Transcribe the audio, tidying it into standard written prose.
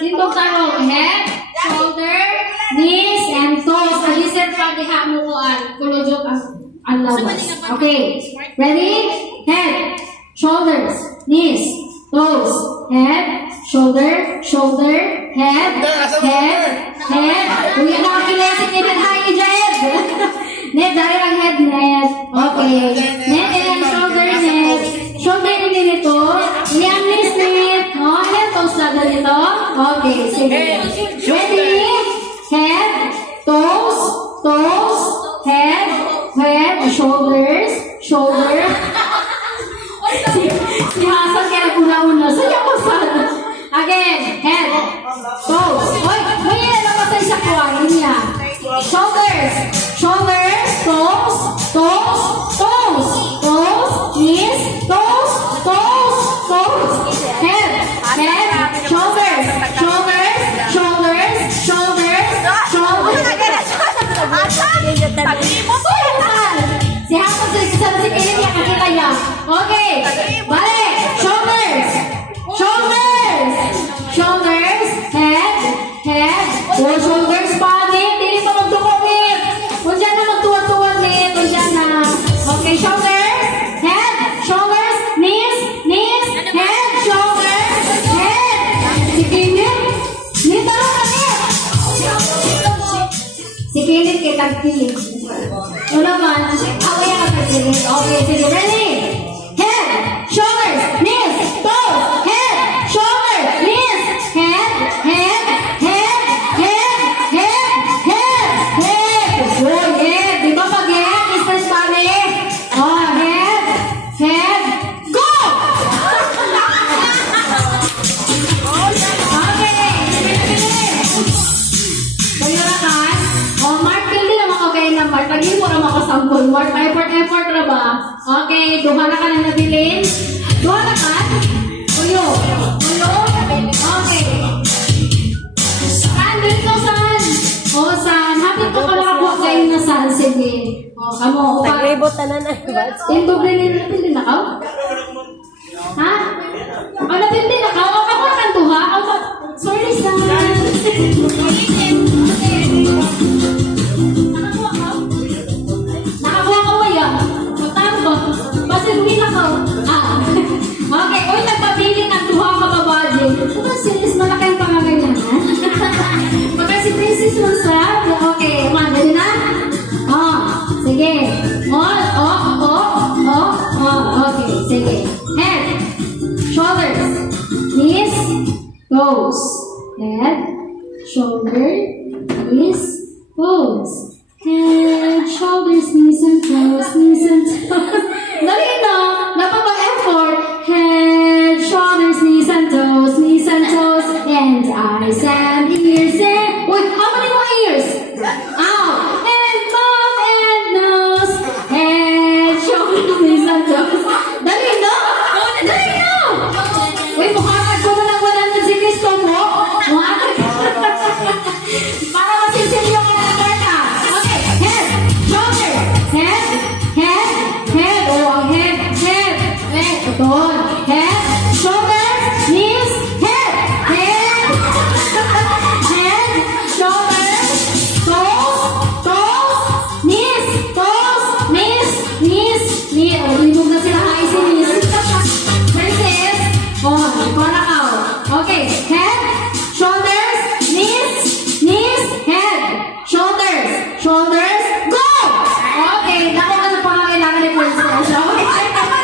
Tindog tarong. Head, shoulder, knees, and toes. Alisin pa diha mo ko kulojok ang labas. Okay. Ready? Head, shoulders, knees, toes. Head, shoulder, shoulder, head, head, head. Uy, ano ang kinesik ni Bedhay Ijaed? Net, dari ang head, net. Okay. Net, and shoulder, net. Shoulder ini nito. Ini ang knees, net. Oh, head, toes na dito. Okay, sige. Ready? Head, toes, toes, head, head, shoulders, shoulder. Si Hasan kaya una-una. Sa'yo ko sana. Again, head, toes. Hoy, ano ba sa isa ko? Niya. Shoulders, shoulders, toes, toes, toes, toes, knees, toes, toes, toes, head, head, shoulders, shoulders, shoulders, shoulders, shoulders. Si Hasan sa kilid niya, kakita niya. Okay, balik, shoulders, shoulders, shoulders, head, head, or shoulders pa, hindi pa magdukungit. Undiyan na magtuwad-tuwad, undiyan na. Okay, shoulders, head, shoulders, knees, knees, head, shoulders, head. Si kilid, nito lang kami. Si kilid kay tagkilid. Ano naman? Away ang tagkilid. Okay, sige, ready? Head, shoulders, knees, toes, head, shoulder, knees, head, head, head, head, head, head, head. Good, head. Di ba pag head, Mr. Spanish? Oh, head, head, go! Okay, kayo na kan? Oh, Mark, hindi naman okay na Mark. Pag-ibig mo naman ako sampol. Mark, effort na ba? Okay, duha na ka na nabilin. Duha na ka? Uyo. Uyo? Okay. Saan dito, saan? O, saan? Hapit ko ka nakakuha kayo na saan. Sige. O, kamo. Nagribot na na. Tindog din na ka? Ha? O, napindi na ka? O, kakuha kang duha? O, sorry, saan? Nakakuha ka ba yan? Magtano ba? Basta hindi na ka. Okay, uy, nagpapili ng duha ka ba ba, Jay? Ito, serious, malaki ang pangangailangan. Baka si Princess Rosa. Okay, madali na? Sige. Okay, sige. Head, shoulders, knees, toes. Head, shoulder, knees, toes. Head, shoulders, knees, and toes, knees, and toes. Dali na. Napapag-effort. Head, shoulders, knees, and toes, and eyes and ears.